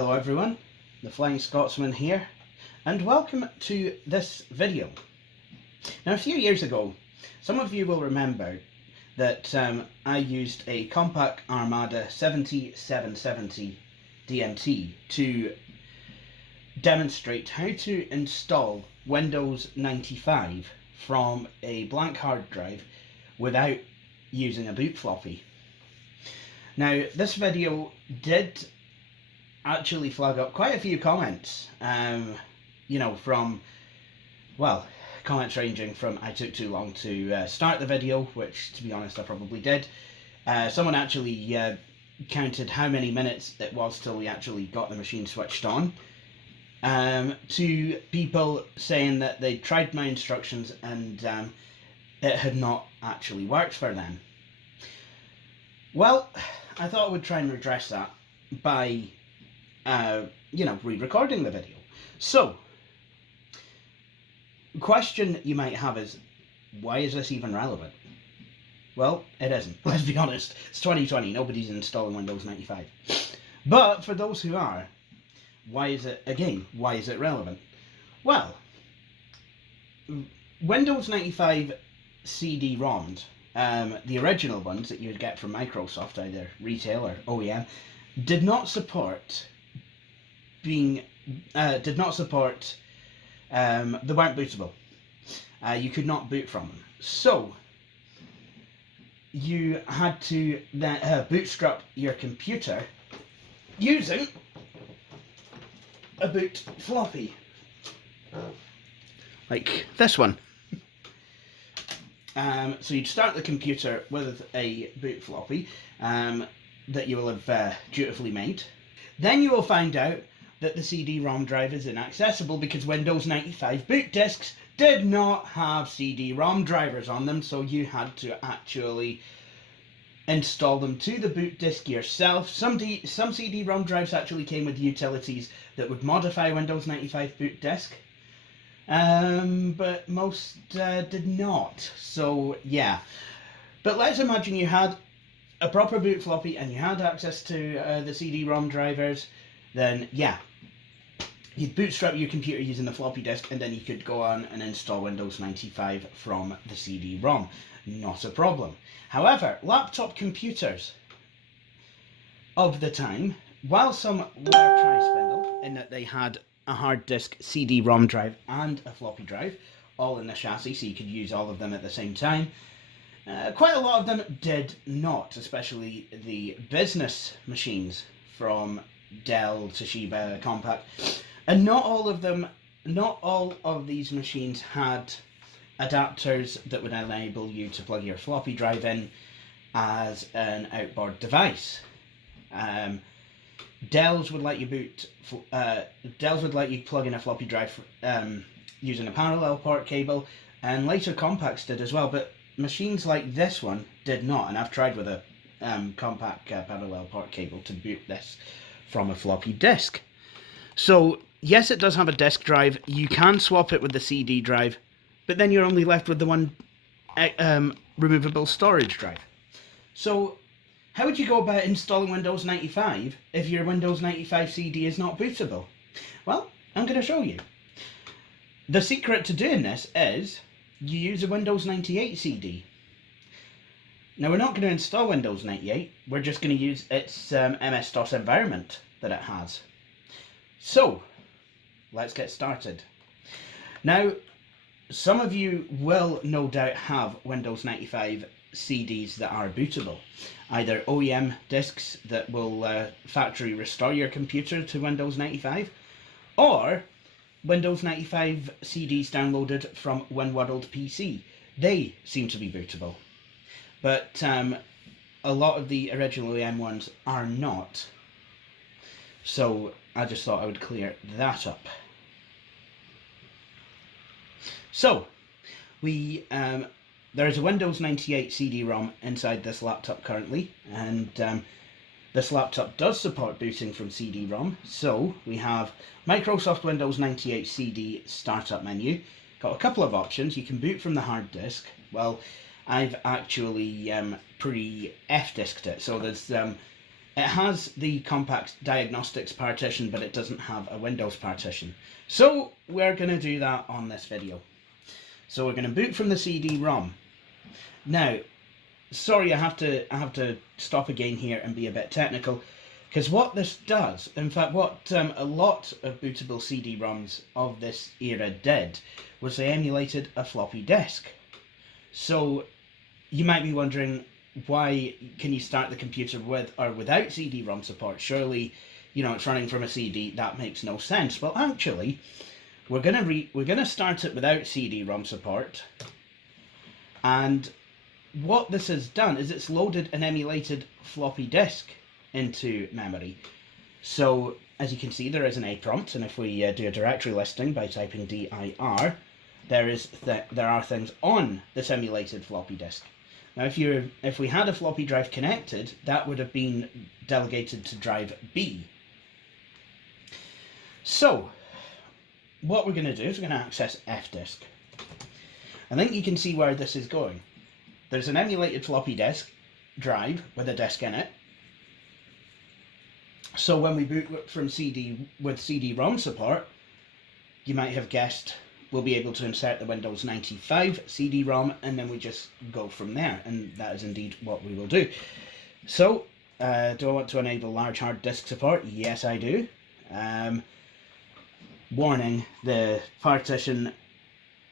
Hello everyone, the Flying Scotsman here, and welcome to this video. Now a few years ago, some of you will remember that I used a Compaq Armada 7770 DMT to demonstrate how to install Windows 95 from a blank hard drive without using a boot floppy. Now this video did actually flag up quite a few comments, comments ranging from I took too long to start the video, which to be honest I probably did. Someone actually counted how many minutes it was till we actually got the machine switched on, to people saying that they tried my instructions and it had not actually worked for them. Well, I thought I would try and redress that by re-recording the video. So, the question you might have is, why is this even relevant? Well, it isn't. Let's be honest. It's 2020. Nobody's installing Windows 95. But for those who are, why is it relevant? Well, Windows 95 CD-ROMs, the original ones that you would get from Microsoft, either retail or OEM, did not support they weren't bootable. You could not boot from them. So you had to then bootstrap your computer using a boot floppy, like this one. So you'd start the computer with a boot floppy that you will have dutifully made. Then you will find out that the CD-ROM drive is inaccessible because Windows 95 boot disks did not have CD-ROM drivers on them, so you had to actually install them to the boot disk yourself. Some CD-ROM drives actually came with utilities that would modify Windows 95 boot disk, but most did not. So yeah, but let's imagine you had a proper boot floppy and you had access to the CD-ROM drivers. Then yeah, you'd bootstrap your computer using the floppy disk and then you could go on and install Windows 95 from the CD-ROM. Not a problem. However, laptop computers of the time, while some were tri-spindle in that they had a hard disk CD-ROM drive and a floppy drive, all in the chassis, so you could use all of them at the same time, quite a lot of them did not, especially the business machines from Dell, Toshiba, Compaq, and not all of these machines had adapters that would enable you to plug your floppy drive in as an outboard device. Dell's would let you plug in a floppy drive using a parallel port cable, and later Compaqs did as well, but machines like this one did not, and I've tried with a Compaq parallel port cable to boot this from a floppy disk. So yes, it does have a disk drive. You can swap it with the CD drive, but then you're only left with the one removable storage drive. So how would you go about installing Windows 95 if your Windows 95 CD is not bootable? Well, I'm going to show you. The secret to doing this is you use a Windows 98 CD. Now we're not going to install Windows 98, we're just going to use its MS-DOS environment that it has. So, let's get started. Now, some of you will no doubt have Windows 95 CDs that are bootable. Either OEM discs that will factory restore your computer to Windows 95, or Windows 95 CDs downloaded from WinWorld PC. They seem to be bootable. But a lot of the original OEM ones are not. So I just thought I would clear that up. So there is a Windows 98 CD-ROM inside this laptop currently, and this laptop does support booting from CD-ROM. So we have Microsoft Windows 98 CD startup menu. Got a couple of options. You can boot from the hard disk. Well, I've actually pre-F-disked it, so there's It has the compact diagnostics partition, but it doesn't have a Windows partition. So we're going to do that on this video. So we're going to boot from the CD-ROM. Now, sorry, I have to stop again here and be a bit technical, because what this does, in fact, what a lot of bootable CD-ROMs of this era did, was they emulated a floppy disk. So you might be wondering, why can you start the computer with or without CD-ROM support? Surely, you know, it's running from a CD. That makes no sense. Well, actually, we're gonna start it without CD-ROM support, and what this has done is it's loaded an emulated floppy disk into memory. So as you can see, there is an A prompt, and if we do a directory listing by typing dir, there are things on this emulated floppy disk. Now, if we had a floppy drive connected, that would have been delegated to drive B. So what we're going to do is we're going to access fdisk. I think you can see where this is going. There's an emulated floppy disk drive with a disk in it. So when we boot from CD with CD-ROM support, you might have guessed we'll be able to insert the Windows 95 CD-ROM, and then we just go from there, and that is indeed what we will do. So, do I want to enable large hard disk support? Yes, I do. Warning, the partition,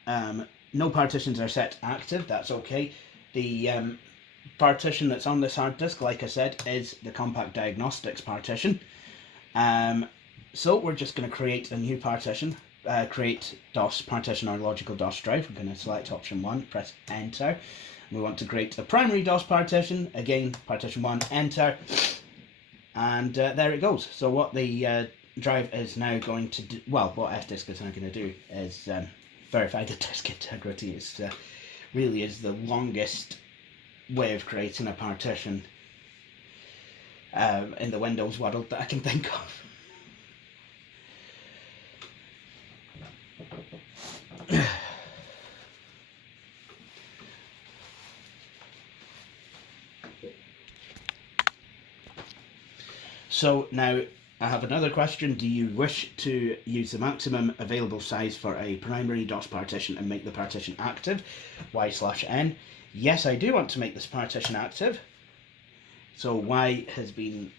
no partitions are set active, that's okay. The partition that's on this hard disk, like I said, is the compact diagnostics partition. So we're just going to create a new partition, create DOS partition or logical DOS drive. We're going to select option 1, press enter. We want to create a primary DOS partition, again partition 1, enter, and there it goes. So what the drive is now going to do, well, what fdisk is now going to do is verify the disk integrity. It's really is the longest way of creating a partition in the Windows world that I can think of. So now I have another question. Do you wish to use the maximum available size for a primary DOS partition and make the partition active? Y/N. Yes, I do want to make this partition active. So Y has been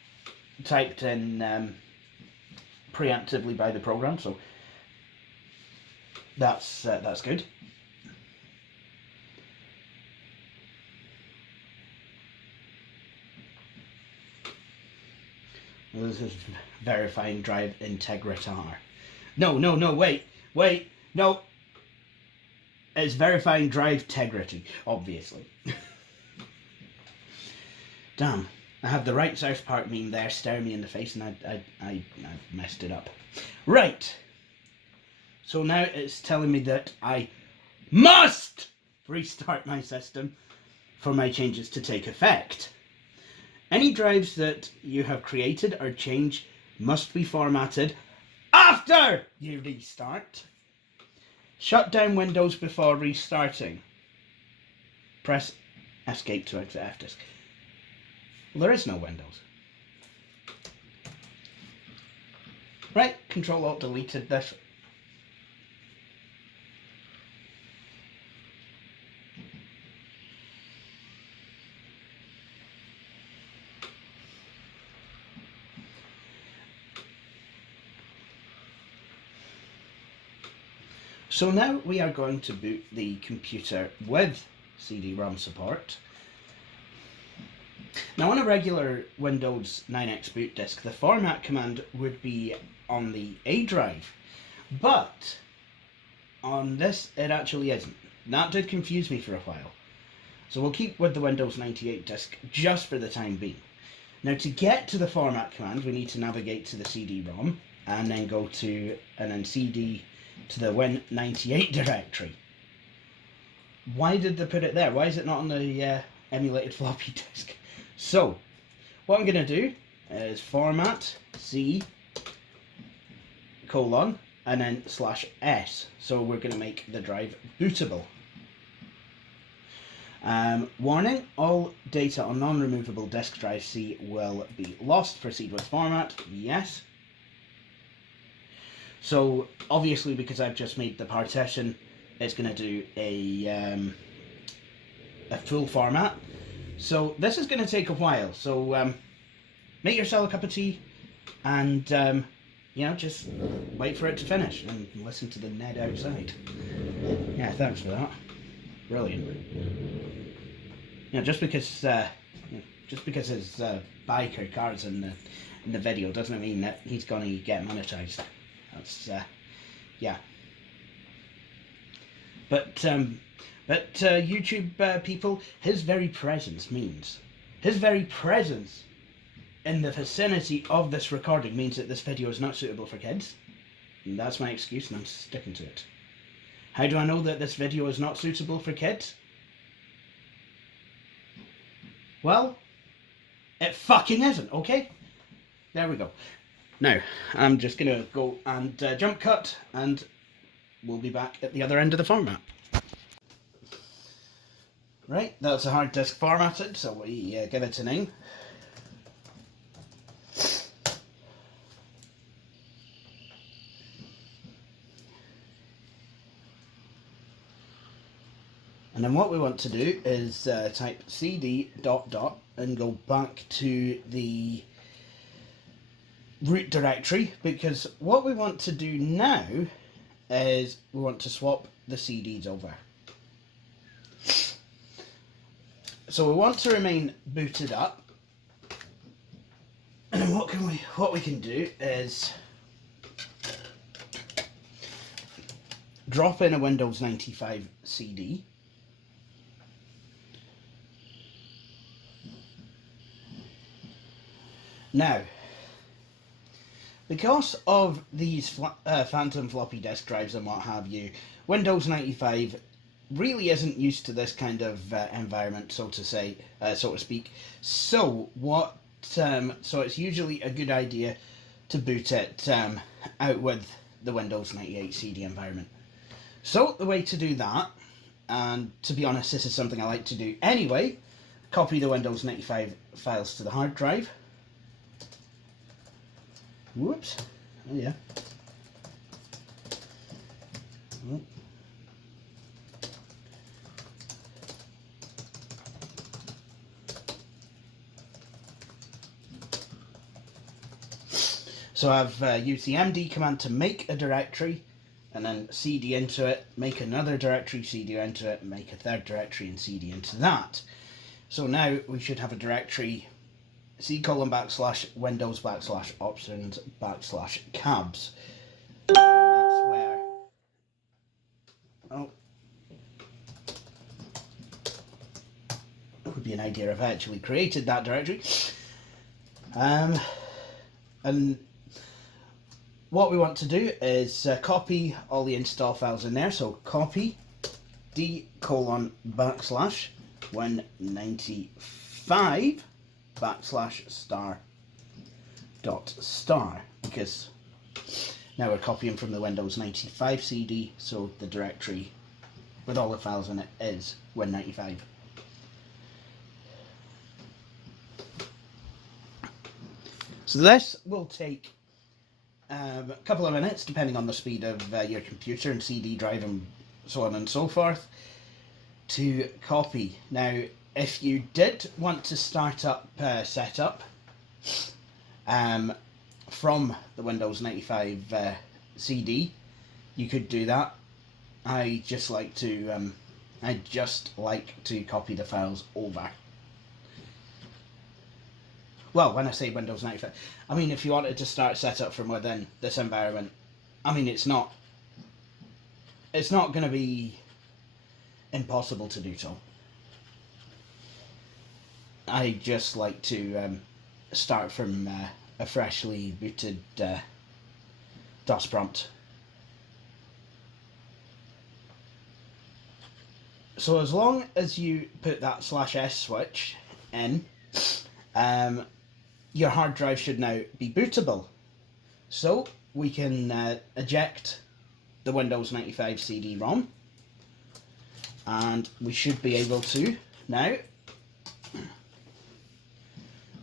typed in preemptively by the program, so that's good. This is verifying drive integrity. No, wait, no. It's verifying drive integrity, obviously. Damn, I have the right South Park meme there staring me in the face, and I messed it up. Right. So now it's telling me that I must restart my system for my changes to take effect. Any drives that you have created or changed must be formatted after you restart. Shut down Windows before restarting. Press escape to exit fdisk. Well, there is no Windows. Right, Control-Alt deleted this. So now we are going to boot the computer with CD-ROM support. Now on a regular Windows 9X boot disk, the format command would be on the A drive, but on this it actually isn't. That did confuse me for a while. So we'll keep with the Windows 98 disk just for the time being. Now to get to the format command, we need to navigate to the CD-ROM and then go to, and then CD to the Win98 directory. Why did they put it there? Why is it not on the emulated floppy disk? So, what I'm going to do is format C : and then /S. So we're going to make the drive bootable. Warning, all data on non-removable disk drive C will be lost. Proceed with format, yes. So obviously, because I've just made the partition, it's going to do a full format. So this is going to take a while. So make yourself a cup of tea and you know, just wait for it to finish and listen to the Ned outside. Yeah, thanks for that. Brilliant. You know, just because his bike or car's in the video doesn't mean that he's going to get monetized. That's yeah. But YouTube people, his very presence in the vicinity of this recording means that this video is not suitable for kids. And that's my excuse, and I'm sticking to it. How do I know that this video is not suitable for kids? Well, it fucking isn't, okay? There we go. Now, I'm just going to go and jump cut, and we'll be back at the other end of the format. Right, that's a hard disk formatted, so we give it a name. And then what we want to do is type cd ... and go back to the root directory, because what we want to do now is we want to swap the CDs over. So we want to remain booted up, and then what we can do is drop in a Windows 95 CD. Now, because of these phantom floppy disk drives and what have you, Windows 95 really isn't used to this kind of environment, so to speak. So it's usually a good idea to boot it out with the Windows 98 CD environment. So the way to do that, and to be honest, this is something I like to do anyway, copy the Windows 95 files to the hard drive. Whoops. Oh yeah. Oh. So I've used the MD command to make a directory, and then CD into it, make another directory, CD into it, make a third directory, and CD into that. So now we should have a directory C:\\Windows /options /cabs. And that's where, oh, it would be an idea if I actually created that directory. And what we want to do is copy all the install files in there. So copy d:/195 /**, because now we're copying from the Windows 95 CD, so the directory with all the files in it is Win95. So this will take a couple of minutes, depending on the speed of your computer and CD drive and so on and so forth, to copy. Now, if you did want to start up setup from the Windows 95 CD, you could do that. I just like to copy the files over. Well, when I say Windows 95, I mean if you wanted to start setup from within this environment, I mean it's not going to be impossible to do so. I just like to start from a freshly booted DOS prompt. So as long as you put that /s switch in, your hard drive should now be bootable. So we can eject the Windows 95 CD-ROM, and we should be able to Now,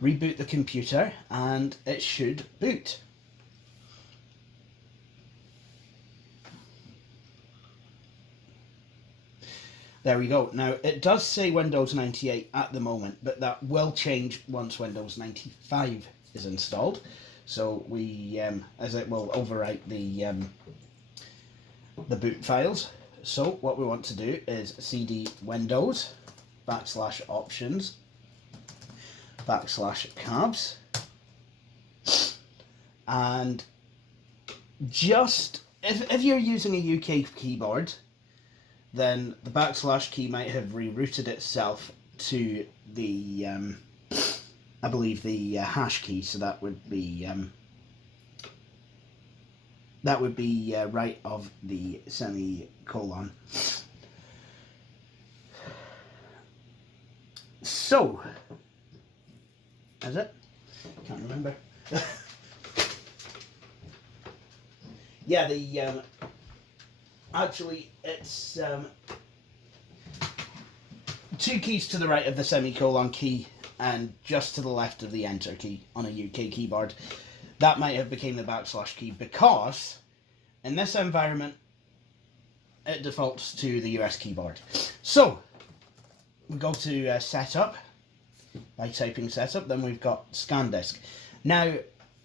reboot the computer and it should boot. There we go. Now, it does say Windows 98 at the moment, but that will change once Windows 95 is installed. So we, as it will overwrite the boot files. So what we want to do is cd windows /options /cabs, and just if you're using a UK keyboard, then the / key might have rerouted itself to the I believe the hash key, so that would be right of the semicolon. So, is it? Can't remember. Yeah, the actually it's 2 keys to the right of the semicolon key and just to the left of the enter key on a UK keyboard. That might have become the / key because in this environment it defaults to the US keyboard. So we go to setup by typing setup, then we've got scan disk. Now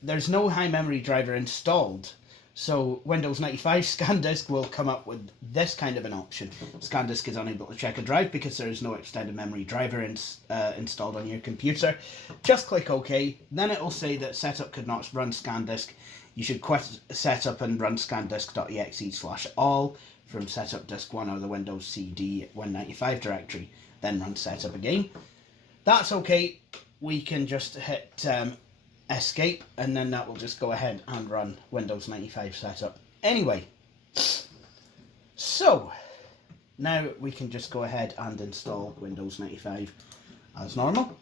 there's no high memory driver installed, so Windows 95 scan disk will come up with this kind of an option. Scan disk is unable to check a drive because there is no extended memory driver installed on your computer. Just click OK, then it will say that setup could not run scan disk. You should quit setup and run scandisk.exe/all from setup disk 1 or the Windows CD 195 directory, then run setup again. That's okay. We can just hit escape and then that will just go ahead and run Windows 95 setup anyway. So now we can just go ahead and install Windows 95 as normal.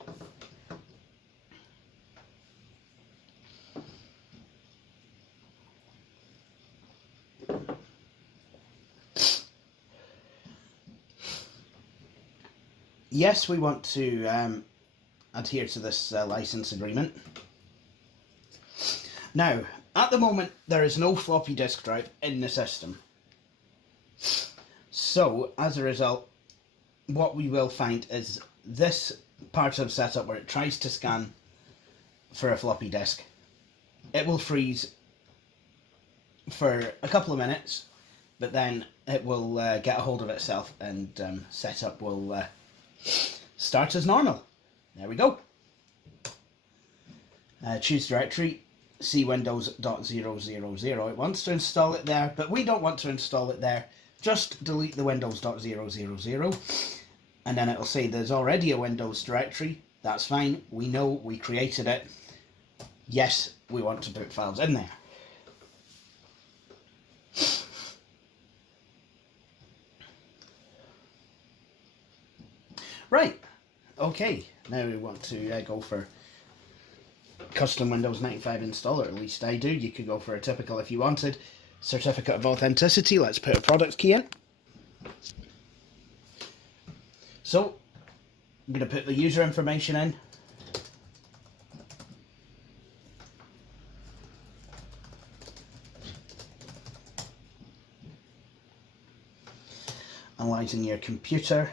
Yes, we want to adhere to this license agreement. Now, at the moment, there is no floppy disk drive in the system. So, as a result, what we will find is this part of setup where it tries to scan for a floppy disk. It will freeze for a couple of minutes, but then it will get a hold of itself and setup will start as normal. There we go. Choose directory, see windows.000. It wants to install it there, but we don't want to install it there. Just delete the windows.000 and then it'll say there's already a Windows directory. That's fine. We know we created it. Yes, we want to put files in there. Right, okay, now we want to go for custom Windows 95 installer, at least I do. You could go for a typical if you wanted. Certificate of authenticity, let's put a product key in. So, I'm going to put the user information in. Analyzing your computer.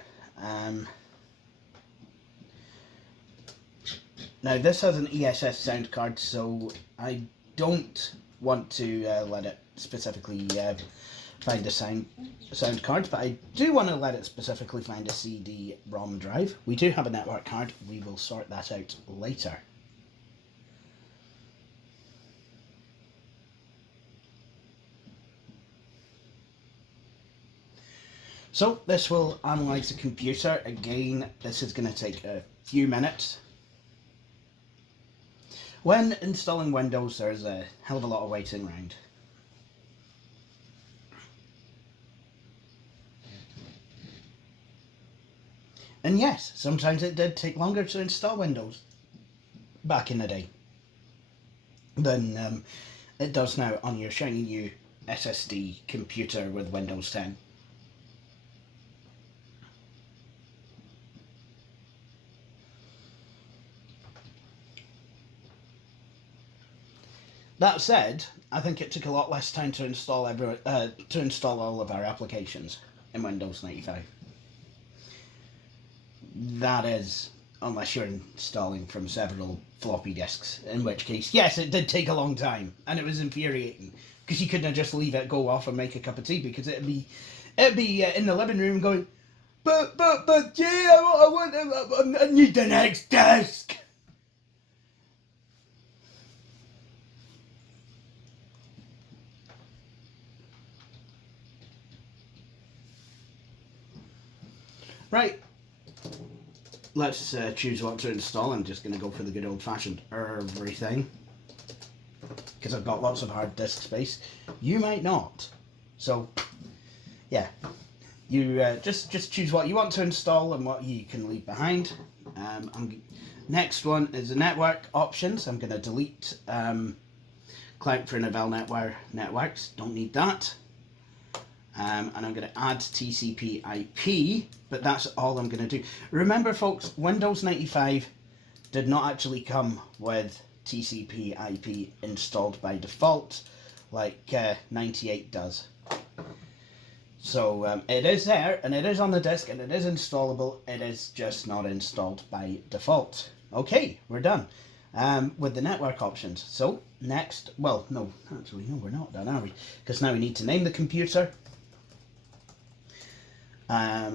Now this has an ESS sound card, so I don't want to let it specifically find a sound card, but I do want to let it specifically find a CD-ROM drive. We do have a network card, we will sort that out later. So this will analyze the computer. Again, this is going to take a few minutes. When installing Windows, there's a hell of a lot of waiting around. And yes, sometimes it did take longer to install Windows back in the day than it does now on your shiny new SSD computer with Windows 10. That said, I think it took a lot less time to install all of our applications in Windows 95. That is, unless you're installing from several floppy disks, in which case, yes, it did take a long time, and it was infuriating because you couldn't just leave it go off and make a cup of tea, because it'd be in the living room going, but Jay, I need the next disk. Right. Let's choose what to install. I'm just going to go for the good old-fashioned everything, because I've got lots of hard disk space. You might not. So, yeah. You just choose what you want to install and what you can leave behind. Next one is the network options. I'm going to delete Client for Novell Networks. Don't need that. And I'm going to add TCP IP, but that's all I'm going to do. Remember, folks, Windows 95 did not actually come with TCP IP installed by default like 98 does. So it is there, and it is on the disk, and it is installable. It is just not installed by default. Okay, we're done with the network options. So next, well, no, actually, no, we're not done, are we? Because now we need to name the computer.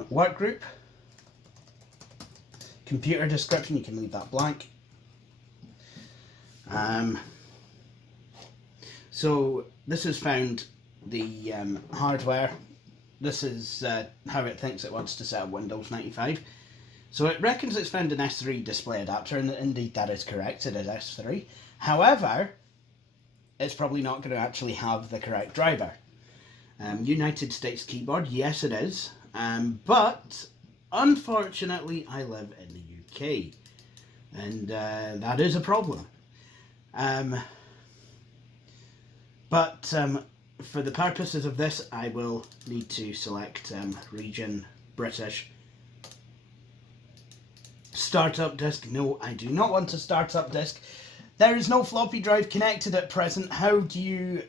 Work group, computer description, you can leave that blank. So this has found the hardware. This is how it thinks it wants to set up Windows 95. So it reckons it's found an S3 display adapter, and indeed that is correct, it is S3. However, it's probably not going to actually have the correct driver. United States keyboard, yes it is. But unfortunately I live in the UK, and that is a problem. But for the purposes of this, I will need to select region British. Startup disk, no, I do not want a startup disk. There is no floppy drive connected at present. How do you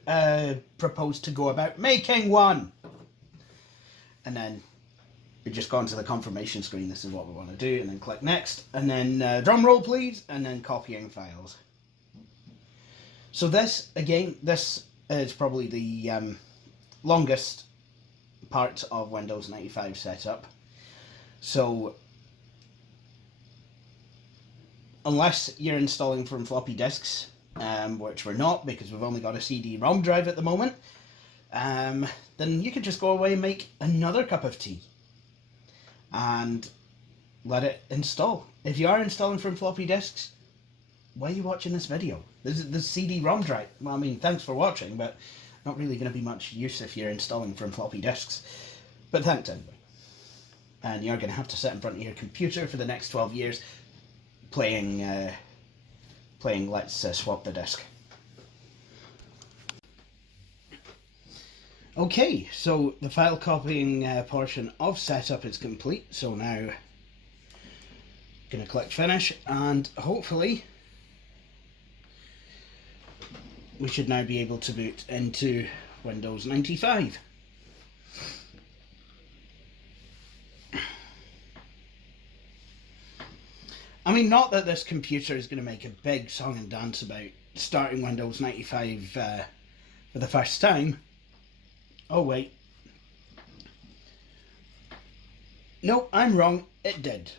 propose to go about making one? And then we just go onto the confirmation screen, this is what we want to do, and then click next, and then drum roll please, and then copying files. So this, again, this is probably the longest part of Windows 95 setup. So unless you're installing from floppy disks, which we're not because we've only got a CD-ROM drive at the moment, then you could just go away and make another cup of tea and let it install. If you are installing from floppy disks, why are you watching this video? This is the CD-ROM drive. Well, I mean, thanks for watching, but not really going to be much use if you're installing from floppy disks. But thanks anyway. And you're going to have to sit in front of your computer for the next 12 years playing Let's Swap the Disk. Okay, so the file copying portion of setup is complete, so now I'm going to click finish, and hopefully we should now be able to boot into Windows 95. I mean, not that this computer is going to make a big song and dance about starting Windows 95 for the first time. Oh wait. No, I'm wrong. It did.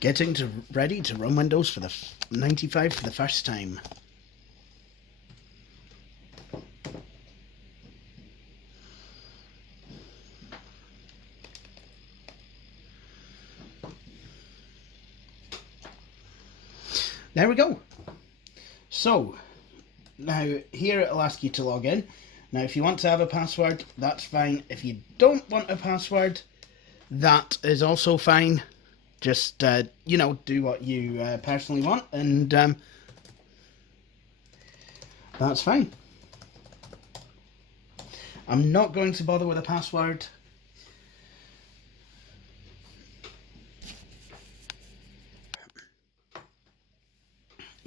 Getting ready to run Windows for the 95 for the first time. There we go. So, now here it'll ask you to log in. Now if you want to have a password, that's fine. If you don't want a password, that is also fine. Just, you know, do what you personally want, and that's fine. I'm not going to bother with a password.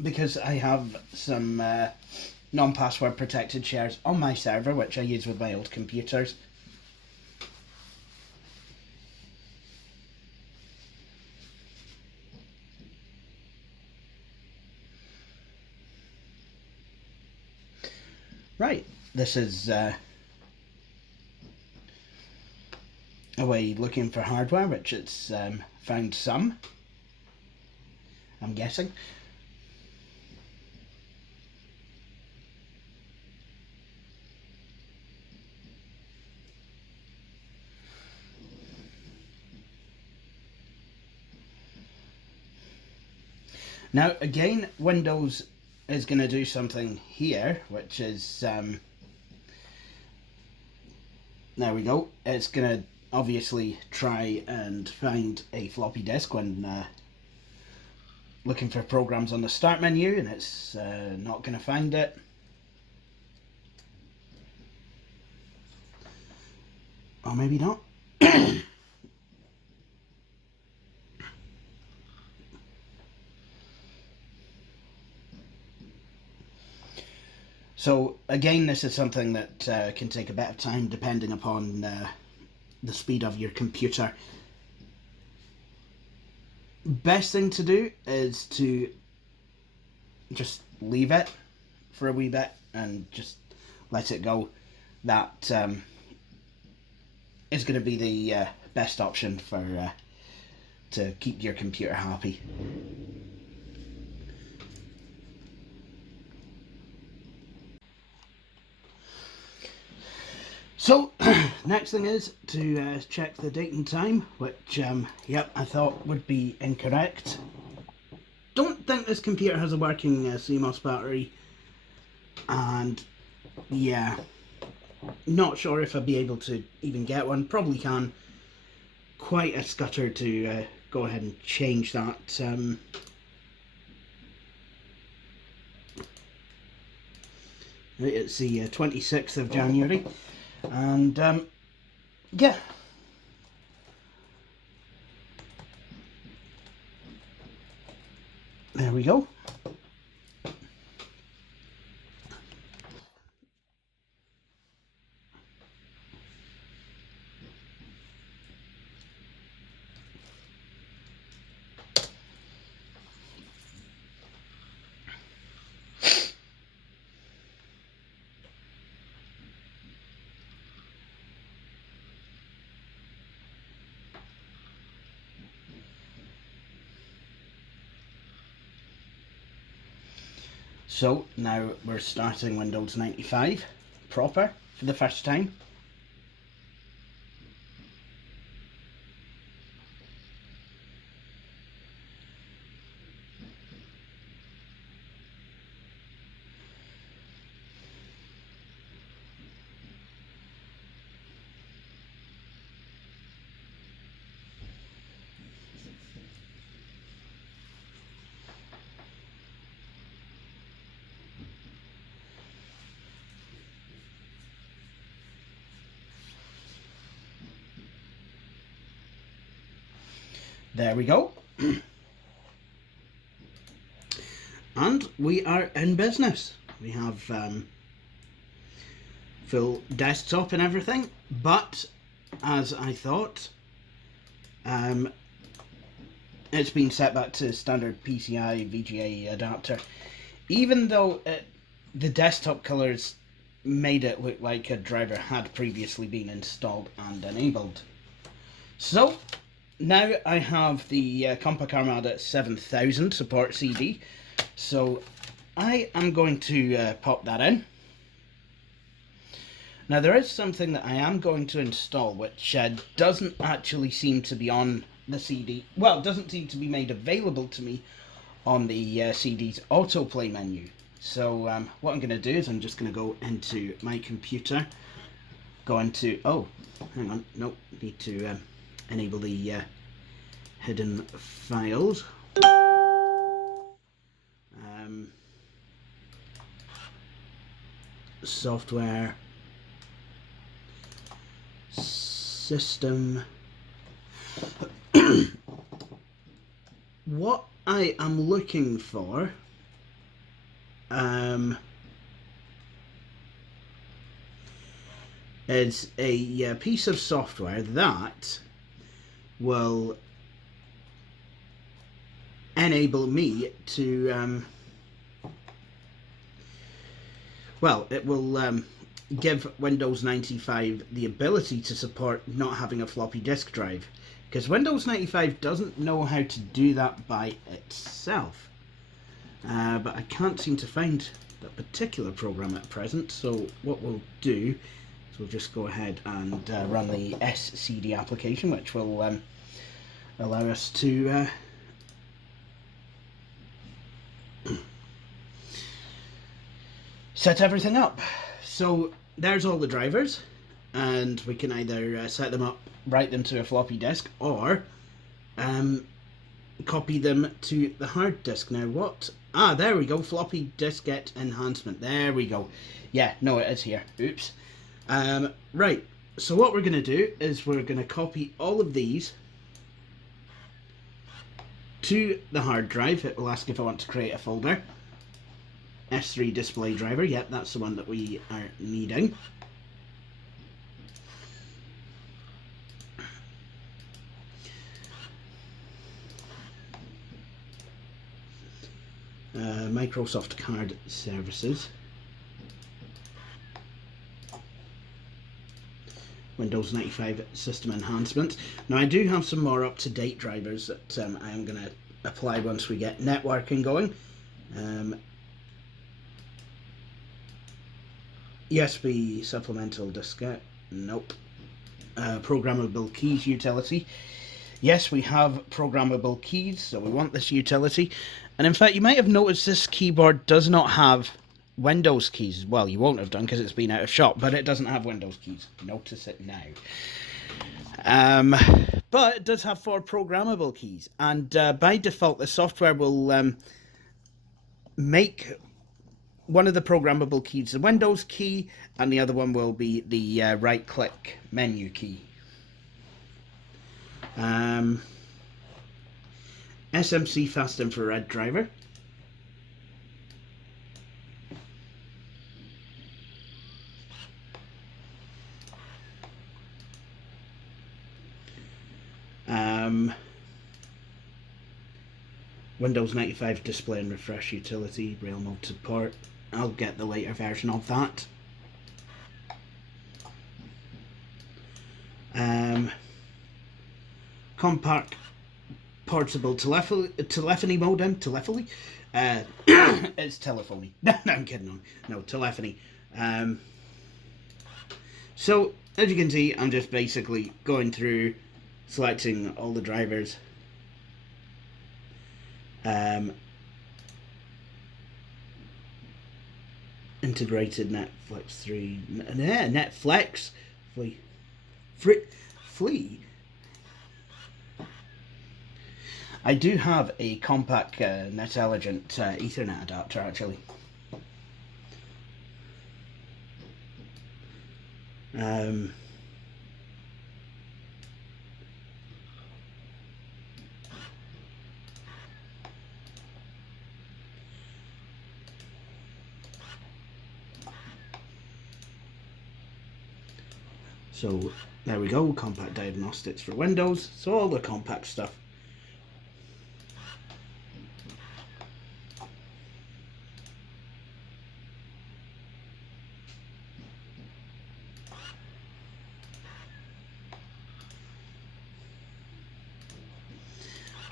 Because I have some non-password protected shares on my server, which I use with my old computers. Right, this is a way looking for hardware, which it's found some, I'm guessing. Now again, Windows is going to do something here, which is, there we go, it's going to obviously try and find a floppy disk when looking for programs on the start menu, and it's not going to find it. Or maybe not. So again, this is something that can take a bit of time depending upon the speed of your computer. Best thing to do is to just leave it for a wee bit and just let it go. That is going to be the best option for to keep your computer happy. So, next thing is to check the date and time, which, yep, I thought would be incorrect. Don't think this computer has a working CMOS battery, and yeah, not sure if I'll be able to even get one. Probably can. Quite a scutter to go ahead and change that. It's the 26th of January. And yeah, there we go. So now we're starting Windows 95 proper for the first time. There we go. And we are in business. We have full desktop and everything, but as I thought, it's been set back to standard PCI VGA adapter. Even though the desktop colors made it look like a driver had previously been installed and enabled. So now I have the Compaq Armada 7000 support CD, so I am going to pop that in. Now there is something that I am going to install which doesn't actually seem to be on the CD, well, it doesn't seem to be made available to me on the CD's autoplay menu. So what I'm going to do is I'm just going to go into my computer, go into, oh, hang on, nope, need to enable the hidden files. Software, system. What I am looking for is a piece of software that will enable me to well, it will give Windows 95 the ability to support not having a floppy disk drive, because Windows 95 doesn't know how to do that by itself. But I can't seem to find that particular program at present, so what we'll do is we'll just go ahead and run the SCD application, which will allow us to set everything up. So there's all the drivers, and we can either set them up, write them to a floppy disk, or copy them to the hard disk. Now what? Ah, there we go, floppy diskette enhancement. There we go. Yeah, no, it is here. Oops. Right, so what we're going to do is we're going to copy all of these to the hard drive. It will ask if I want to create a folder. S3 display driver, yep, that's the one that we are needing. Microsoft Card Services. Windows 95 System Enhancement. Now I do have some more up-to-date drivers that I am going to apply once we get networking going. USB supplemental diskette, nope. Programmable keys utility. Yes, we have programmable keys, so we want this utility. And in fact, you might have noticed this keyboard does not have Windows keys. Well, you won't have done because it's been out of shop, but it doesn't have Windows keys. Notice it now. But it does have 4 programmable keys, and by default, the software will make one of the programmable keys the Windows key, and the other one will be the right-click menu key. SMC fast infrared driver. Windows 95 display and refresh utility, rail mode support. I'll get the later version of that. Compact portable telephony modem. Telephony? It's telephony. No, I'm kidding. No, telephony. So, as you can see, I'm just basically going through, selecting all the drivers. Integrated Netflix 3. Netflix. Flea. I do have a compact Netelligent Ethernet adapter actually. So there we go, compact diagnostics for Windows, so all the compact stuff.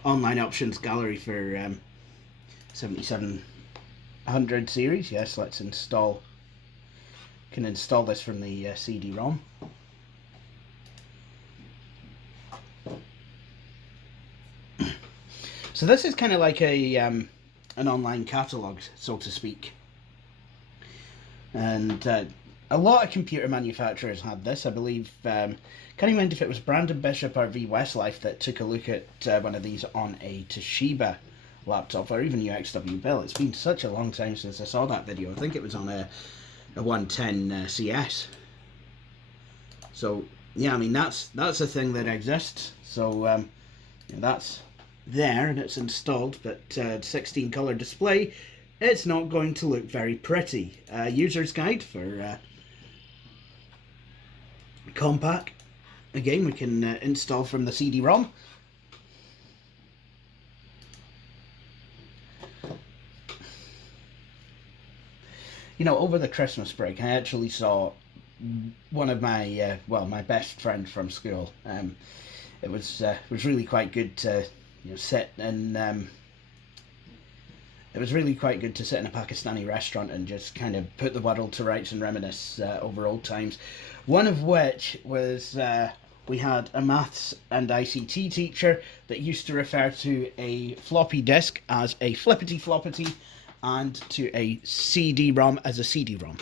Online options gallery for 7700 series. Yes, let's install. Can install this from the CD-ROM. So this is kind of like a an online catalogue, so to speak. And a lot of computer manufacturers had this. I believe, can't remember if it was Brandon Bishop or V Westlife that took a look at one of these on a Toshiba laptop, or even UXW Bill. It's been such a long time since I saw that video. I think it was on a 110 CS. So yeah, I mean that's a thing that exists. So that's there and it's installed, but 16 color display, it's not going to look very pretty. User's guide for Compaq. Again, we can install from the CD-ROM. You know, over the Christmas break, I actually saw one of my my best friend from school. It was really quite good to sit and it was really quite good to sit in a Pakistani restaurant and just kind of put the world to rights and reminisce over old times. One of which was we had a maths and ICT teacher that used to refer to a floppy disk as a flippity floppity and to a CD-ROM as a CD-ROM.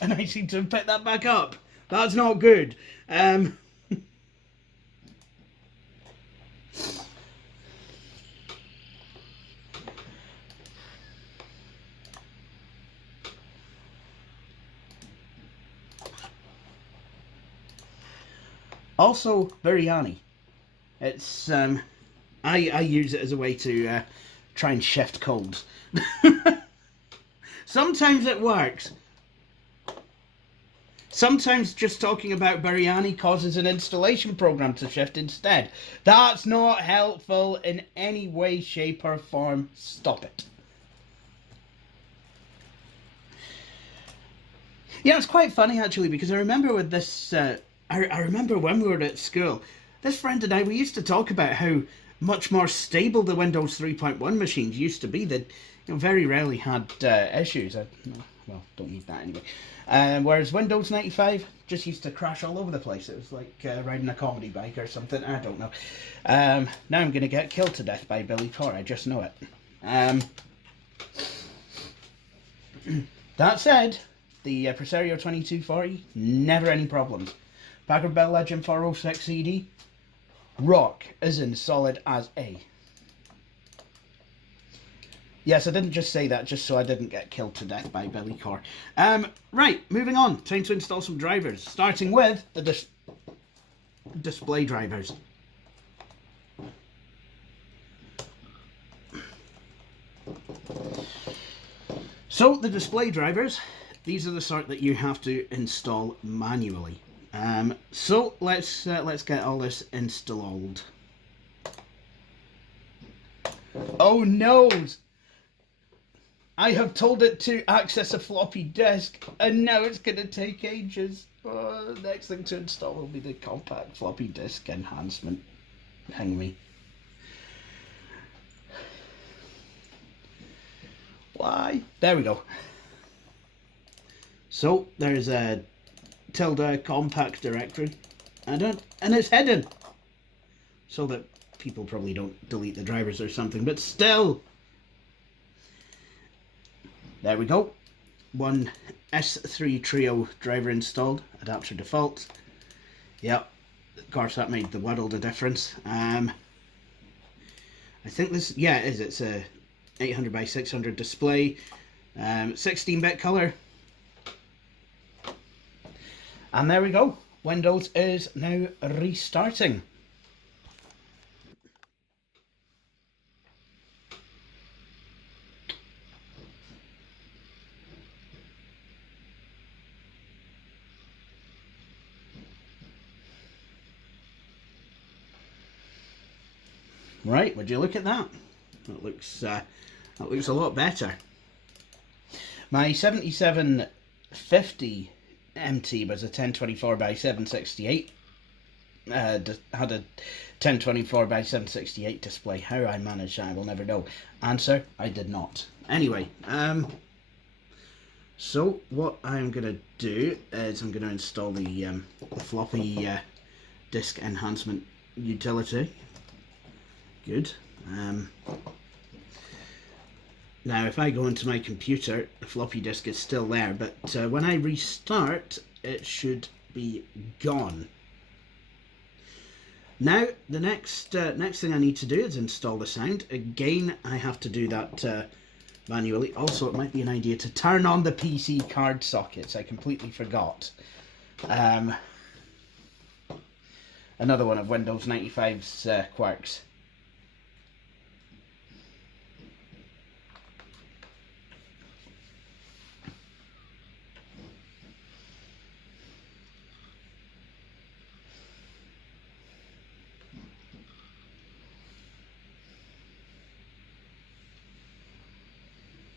And I seem to have picked that back up. That's not good. Also, biryani. It's I use it as a way to try and shift colds. Sometimes it works. Sometimes just talking about biryani causes an installation program to shift instead. That's not helpful in any way, shape or form. Stop it. Yeah, it's quite funny actually, because I remember with this, I remember when we were at school, this friend and I, we used to talk about how much more stable the Windows 3.1 machines used to be. That very rarely had issues. Well, don't need that anyway. Whereas Windows 95 just used to crash all over the place. It was like riding a comedy bike or something. I don't know. Now I'm going to get killed to death by Billy Core. I just know it. That said, the Presario 2240, never any problems. Packard Bell Legend 406 CD, rock as in solid as A. Yes, I didn't just say that just so I didn't get killed to death by Billy Core. Right, moving on. Time to install some drivers, starting with the display drivers. So the display drivers, these are the sort that you have to install manually. So let's get all this installed. Oh no! I have told it to access a floppy disk, and now it's going to take ages. The next thing to install will be the Compaq floppy disk enhancement. Hang me. Why? There we go. So there's a tilde Compaq directory, and it's hidden, so that people probably don't delete the drivers or something. But still. There we go. One S3 Trio driver installed, adapter default. Yep, of course that made the world of difference. I think this, yeah, it is. It's a 800 by 600 display, 16-bit color. And there we go. Windows is now restarting. Right, would you look at that? That looks a lot better. My 7750 MT was a 1024 by 768. Had a 1024 by 768 display. How I managed that, I will never know. Answer: I did not. Anyway, so what I'm gonna do is I'm gonna install the floppy disk enhancement utility. Good. Now if I go into my computer, the floppy disk is still there, but when I restart, it should be gone. Now the next thing I need to do is install the sound. Again, I have to do that manually. Also, it might be an idea to turn on the PC card sockets. I completely forgot. Another one of Windows 95's quirks.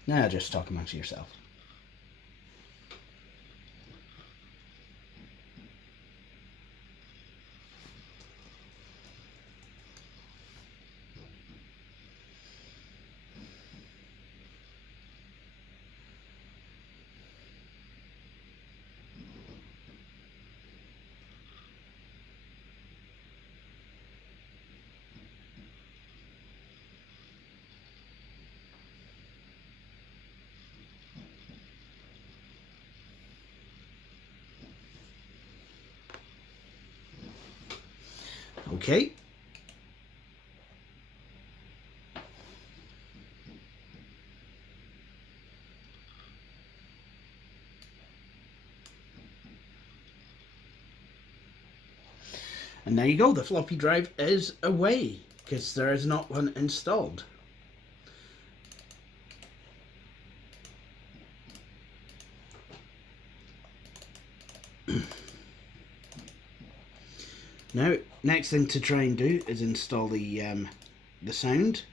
Now just talk amongst yourself. Okay. And there you go, the floppy drive is away because there is not one installed. Now, next thing to try and do is install the sound.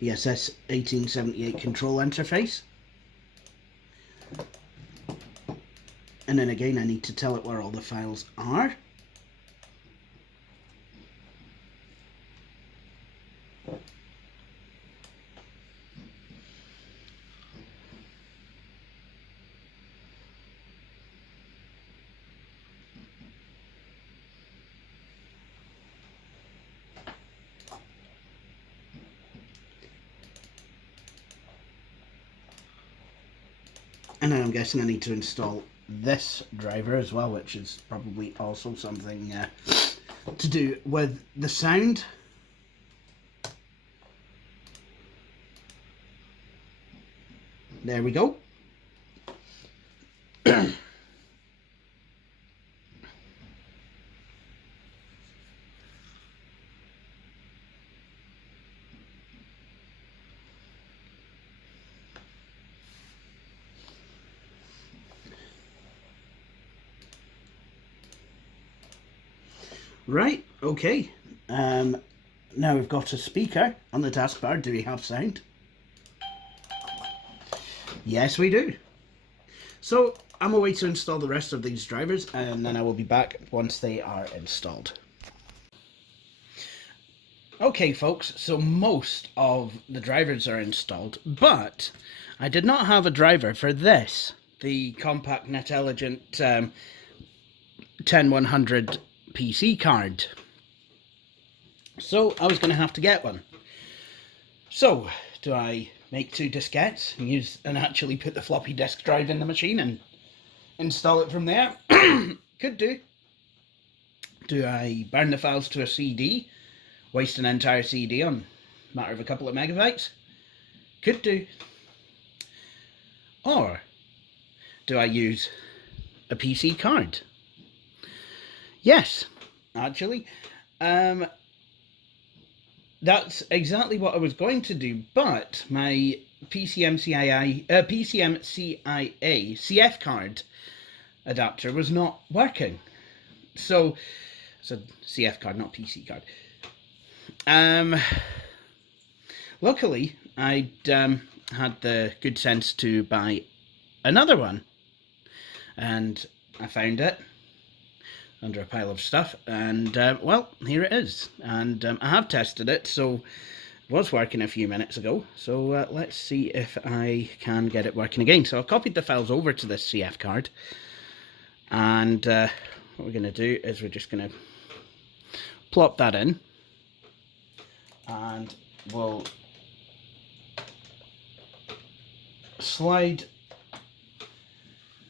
ESS 1878 control interface. And then again, I need to tell it where all the files are. And then I'm guessing I need to install this driver as well, which is probably also something to do with the sound. There we go. Right, okay. Now we've got a speaker on the taskbar. Do we have sound? Yes, we do. So I'm away to install the rest of these drivers, and then I will be back once they are installed. Okay folks, so most of the drivers are installed, but I did not have a driver for this, the Compact Netelligent 10100 PC card. So I was going to have to get one. So do I make 2 diskettes and actually put the floppy disk drive in the machine and install it from there? Could do. Do I burn the files to a CD, waste an entire CD on a matter of a couple of megabytes? Could do. Or do I use a PC card? Yes, actually. That's exactly what I was going to do, but my PCMCIA CF card adapter was not working. So, it's a CF card, not PC card. Luckily, I'd had the good sense to buy another one, and I found it under a pile of stuff, and well, here it is. And I have tested it, so was working a few minutes ago, so let's see if I can get it working again. So I've copied the files over to this CF card, and what we're going to do is we're just going to plop that in, and we'll slide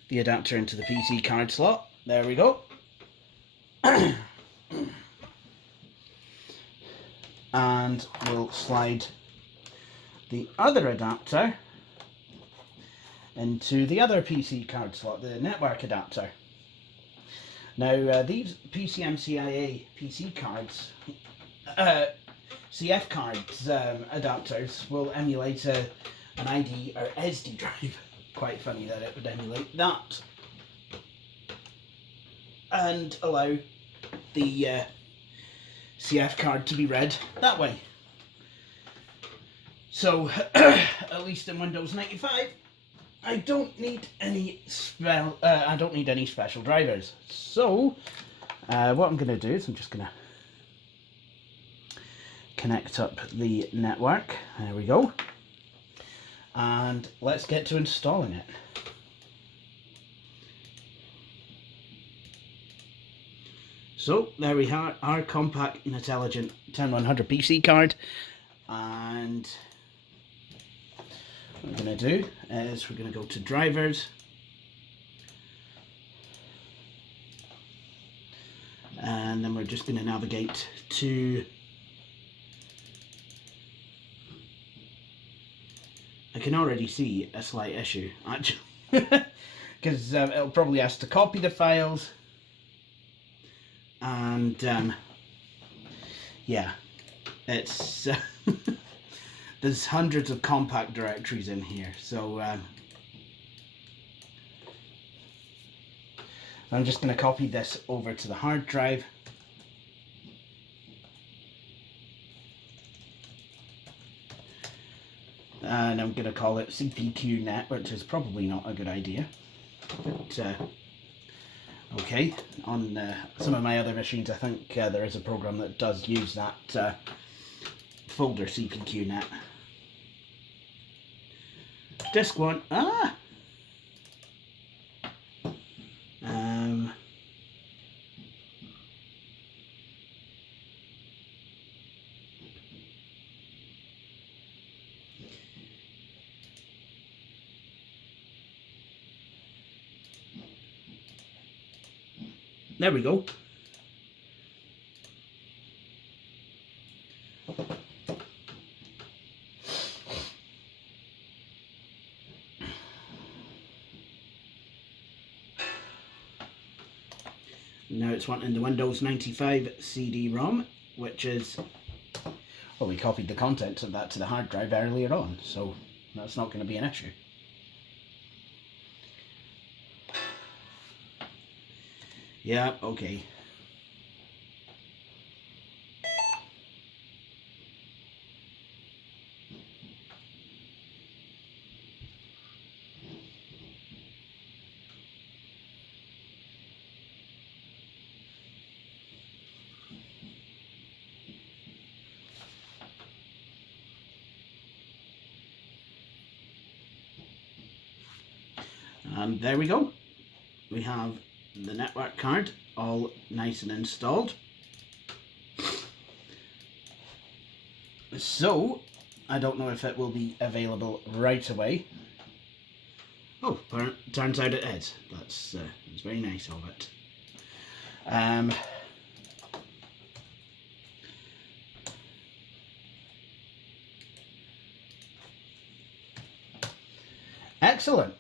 the adapter into the PC card slot. There we go. And we'll slide the other adapter into the other PC card slot, the network adapter. Now these PCMCIA PC cards, CF cards adapters will emulate an ID or SD drive. Quite funny that it would emulate that and allow the CF card to be read that way. So at least in Windows 95, I don't need any special drivers. So what I'm going to do is I'm just going to connect up the network. There we go. And let's get to installing it. So there we have our compact and intelligent 10100 PC card, and what we're going to do is we're going to go to drivers, and then we're just going to navigate to, I can already see a slight issue actually, because it'll probably ask to copy the files. And yeah, it's there's hundreds of compact directories in here, so I'm just going to copy this over to the hard drive. And I'm going to call it CPQNet, which is probably not a good idea, but okay. On some of my other machines, I think there is a program that does use that folder CPQNet. Disk 1. There we go. Now it's wanting the Windows 95 CD-ROM, which is, well, we copied the contents of that to the hard drive earlier on, so that's not going to be an issue. Yeah, okay. And there we go. We have the network card all nice and installed. So I don't know if it will be available right away. Oh, turns out it is. That's it's very nice of it. Excellent.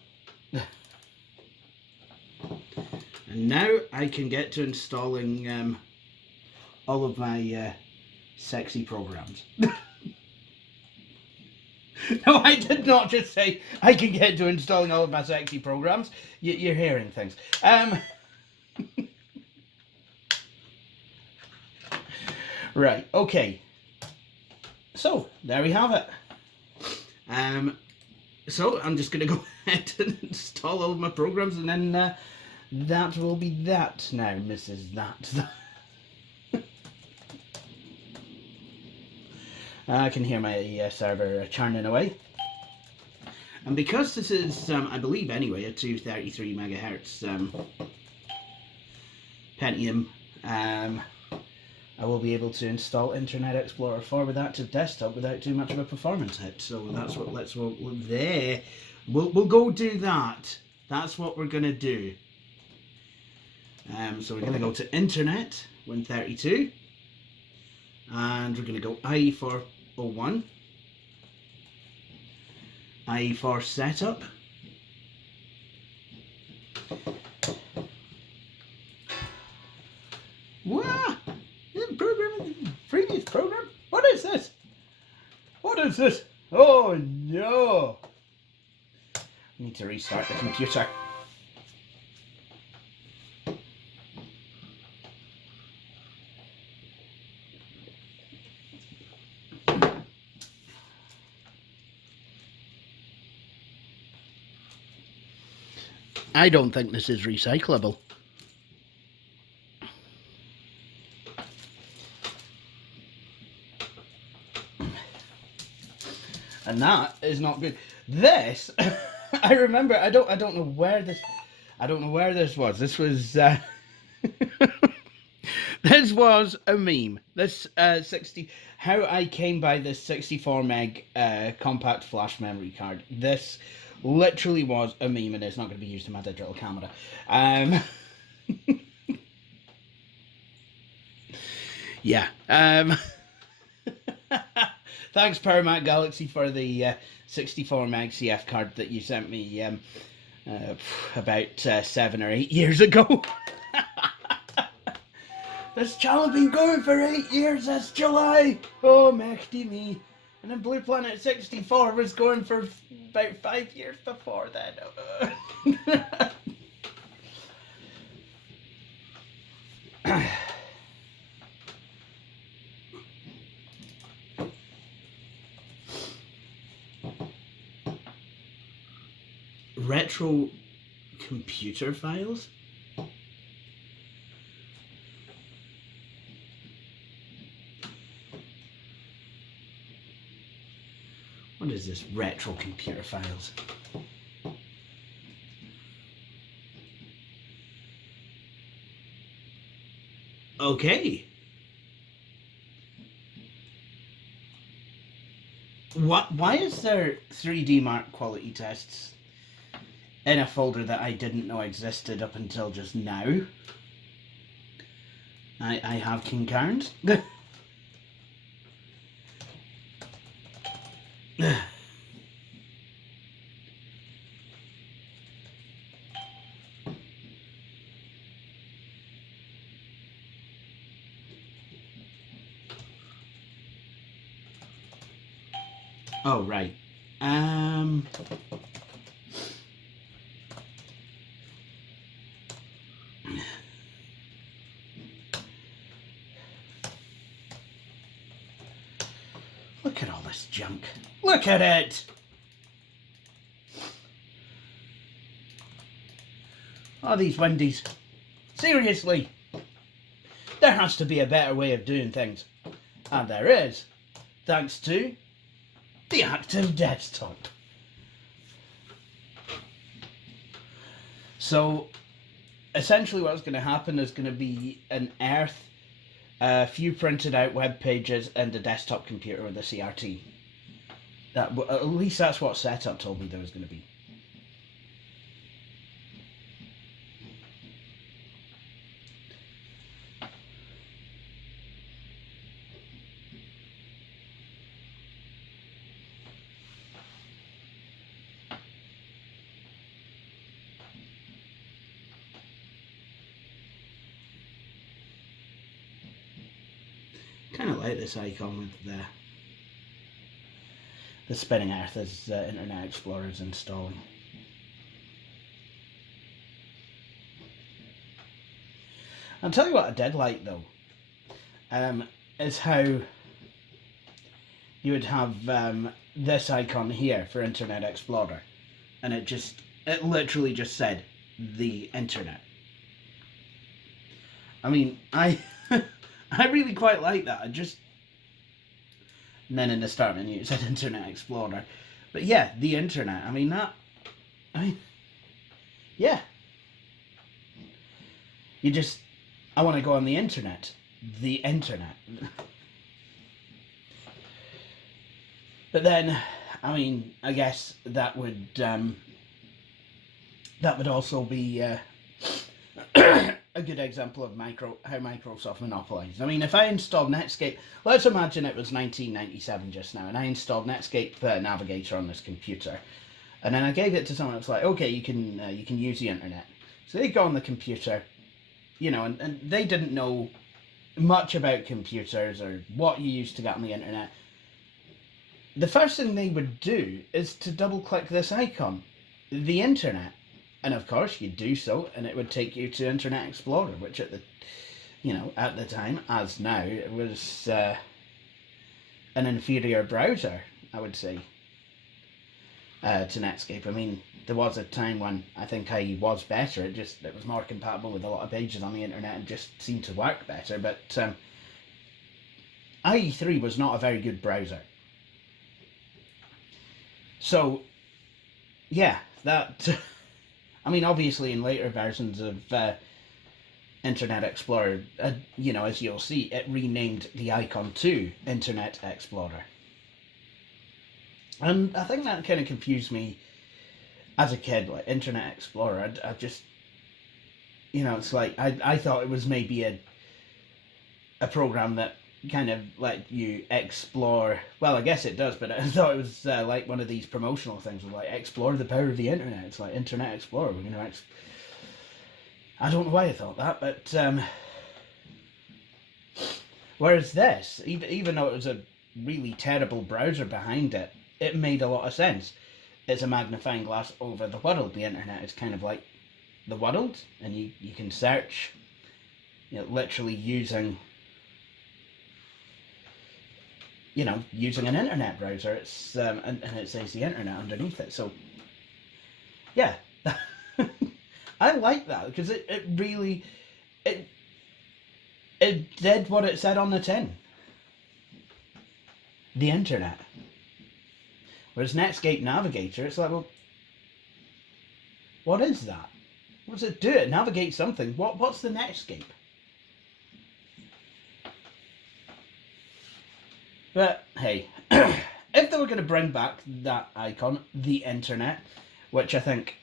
And now I can get to installing all of my sexy programs. No, I did not just say I can get to installing all of my sexy programs. You're hearing things. Right, okay. So, there we have it. So, I'm just going to go ahead and install all of my programs, and then that will be that now, Mrs. That. I can hear my server churning away. And because this is, I believe anyway, a 233 megahertz Pentium, I will be able to install Internet Explorer 4 with active desktop without too much of a performance hit. So that's what, we'll go do that. That's what we're going to do. So we're going to go to Internet, Win32, and we're going to go IE for 01, IE for setup, wow, previous program, what is this? What is this? Oh no! I need to restart the computer. I don't think this is recyclable. And that is not good. This, I remember. I don't know where this. I don't know where this was. This was. This was a meme. This 60. How I came by this 64 meg compact flash memory card. This literally was a meme, and it's not going to be used in my digital camera. Yeah. Thanks, Paramount Galaxy, for the 64 meg CF card that you sent me about 7 or 8 years ago. This channel been going for 8 years this July. Oh, mechty me. And then Blue Planet 64 was going for about 5 years before then. Retro computer files? What is this? Retro computer files? Okay. Why is there 3D Mark quality tests in a folder that I didn't know existed up until just now? I have King Cairns. Oh, right. Look at all this junk. Look at it! Oh, these Wendy's. Seriously! There has to be a better way of doing things. And there is. Thanks to the active desktop. So, essentially what's going to happen is going to be an earth, a few printed out web pages, and a desktop computer with a CRT. At least that's what setup told me there was going to be. Kind of like this icon with the spinning earth as Internet Explorer is installing. I'll tell you what I did like though, is how you would have this icon here for Internet Explorer, and it literally just said the internet. I mean, I really quite like that. And then in the start menu it said Internet Explorer. But yeah, the internet. I mean, yeah. I want to go on the internet. The internet. But then, I mean, I guess that would also be a good example of how Microsoft monopolized. I mean, if I installed Netscape, let's imagine it was 1997 just now, and I installed Netscape Navigator on this computer, and then I gave it to someone. It's like, okay, you can use the internet. So they go on the computer, you know, and they didn't know much about computers or what you used to get on the internet. The first thing they would do is to double click this icon, the internet. And of course you'd do so and it would take you to Internet Explorer, which at the time, as now, it was an inferior browser, I would say, to Netscape. I mean, there was a time when I think IE was better. It was more compatible with a lot of pages on the internet and just seemed to work better. But IE3 was not a very good browser. So, yeah, that... I mean, obviously in later versions of Internet Explorer, as you'll see, it renamed the icon to Internet Explorer. And I think that kind of confused me as a kid, like Internet Explorer. I just, it's like, I thought it was maybe a program that kind of let you explore. Well, I guess it does, but I thought it was like one of these promotional things with like explore the power of the internet. It's like Internet Explorer. We're gonna I don't know why I thought that, but whereas this, even though it was a really terrible browser behind it, it made a lot of sense. It's a magnifying glass over the world. The internet is kind of like the world, and you can search, literally using an internet browser. It's and it says the internet underneath it. So yeah, I like that because it really it did what it said on the tin. The internet. Whereas Netscape Navigator, it's like, well, what is that? What does it do? It navigates something. What's the Netscape? But hey, if they were going to bring back that icon, the internet, which I think,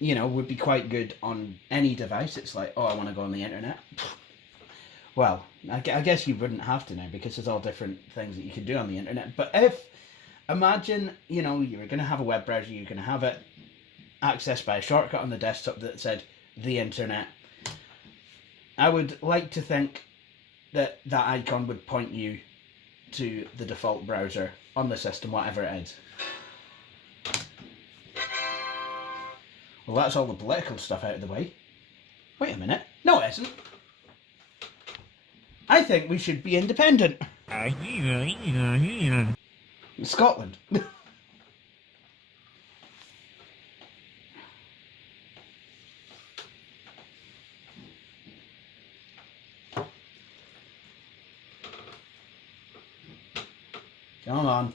would be quite good on any device. It's like, oh, I want to go on the internet. Well, I guess you wouldn't have to now because there's all different things that you could do on the internet. But imagine, you were going to have a web browser, you're going to have it accessed by a shortcut on the desktop that said the internet. I would like to think that icon would point you to the default browser on the system, whatever it is. Well, that's all the political stuff out of the way. Wait a minute. No, it isn't. I think we should be independent. Scotland. Come on.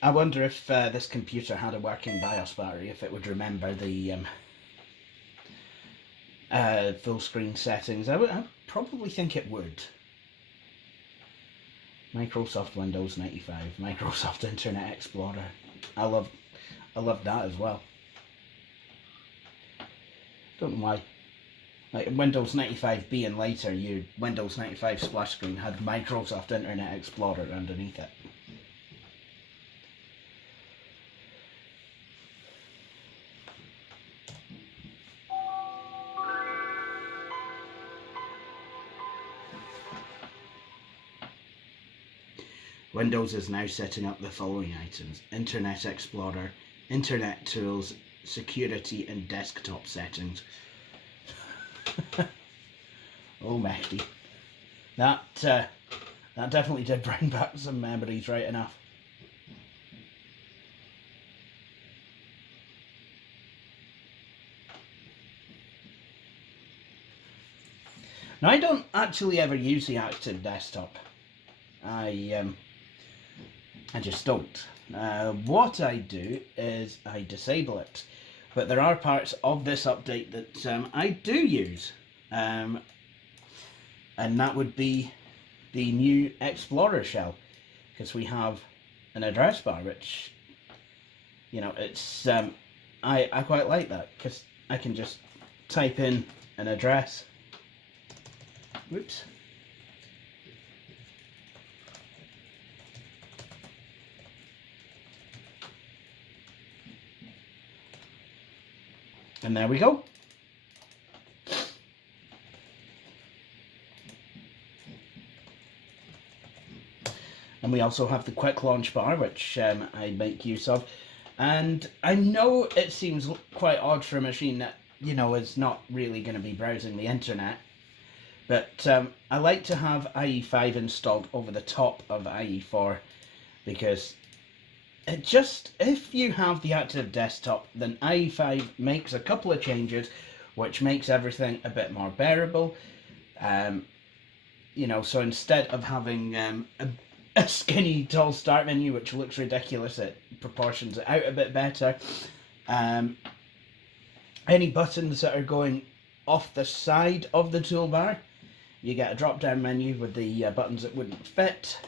I wonder if this computer had a working BIOS battery, if it would remember the full screen settings. I would probably think it would. Microsoft Windows 95, Microsoft Internet Explorer. I love that as well. Don't know why. Like Windows 95B and later, Windows 95 splash screen had Microsoft Internet Explorer underneath it. Windows is now setting up the following items: Internet Explorer, Internet Tools, Security and Desktop Settings. Oh, Mehdi. That definitely did bring back some memories, right enough. Now, I don't actually ever use the active desktop. I just don't. What I do is I disable it. But there are parts of this update that I do use. And that would be the new Explorer shell. Because we have an address bar, which, you know, it's I quite like that. Because I can just type in an address. Whoops. And there we go. And we also have the quick launch bar, which I make use of. And I know it seems quite odd for a machine that, you know, is not really going to be browsing the internet. But I like to have IE5 installed over the top of IE4 because it just, if you have the active desktop, then IE5 makes a couple of changes which makes everything a bit more bearable. You know, so instead of having a skinny tall start menu which looks ridiculous, it proportions it out a bit better. Any buttons that are going off the side of the toolbar, you get a drop down menu with the buttons that wouldn't fit.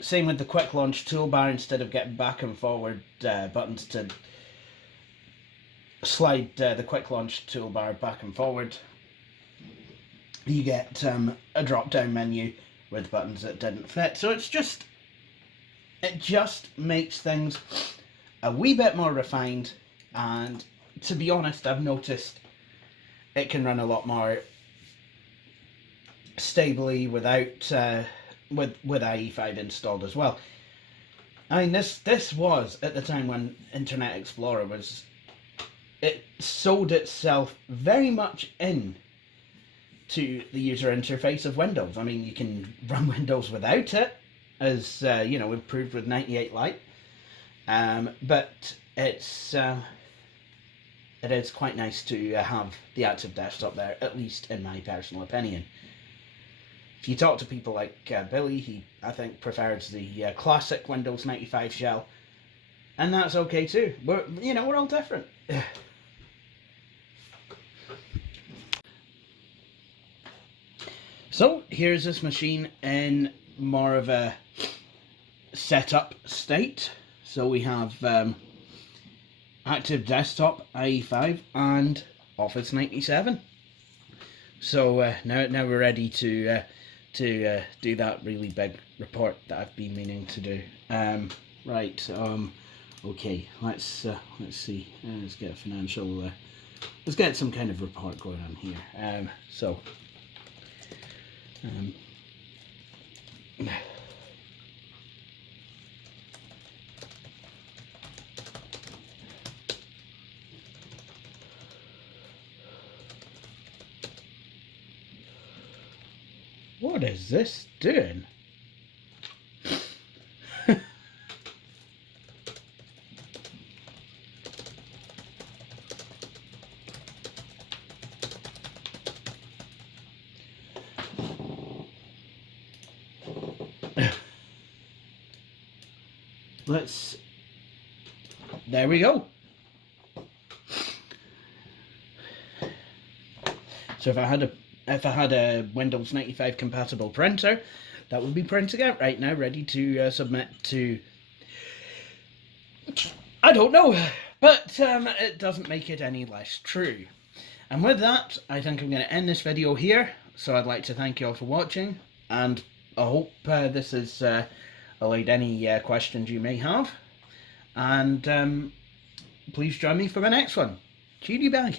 Same with the quick launch toolbar. Instead of getting back and forward buttons to slide the quick launch toolbar back and forward, you get a drop down menu with buttons that didn't fit. So it just makes things a wee bit more refined, and to be honest, I've noticed it can run a lot more stably without with IE5 installed as well. I mean, this was at the time when Internet Explorer was, it sold itself very much in to the user interface of Windows. I mean, you can run Windows without it, as you know, we've proved with 98 Lite, but it is quite nice to have the active desktop there, at least in my personal opinion. If you talk to people like Billy, he, I think, prefers the classic Windows 95 shell, and that's okay too. We're all different. So here's this machine in more of a setup state. So we have active desktop, IE5, and Office 97. So now we're ready to do that really big report that I've been meaning to do. Right. Okay. Let's see. Let's get a financial. Let's get some kind of report going on here. What is this doing? There we go. So if I had a Windows 95 compatible printer, that would be printing out right now, ready to submit to, I don't know, but it doesn't make it any less true. And with that, I think I'm going to end this video here. So I'd like to thank you all for watching, and I hope this has allayed any questions you may have. And please join me for my next one. Cheery bye.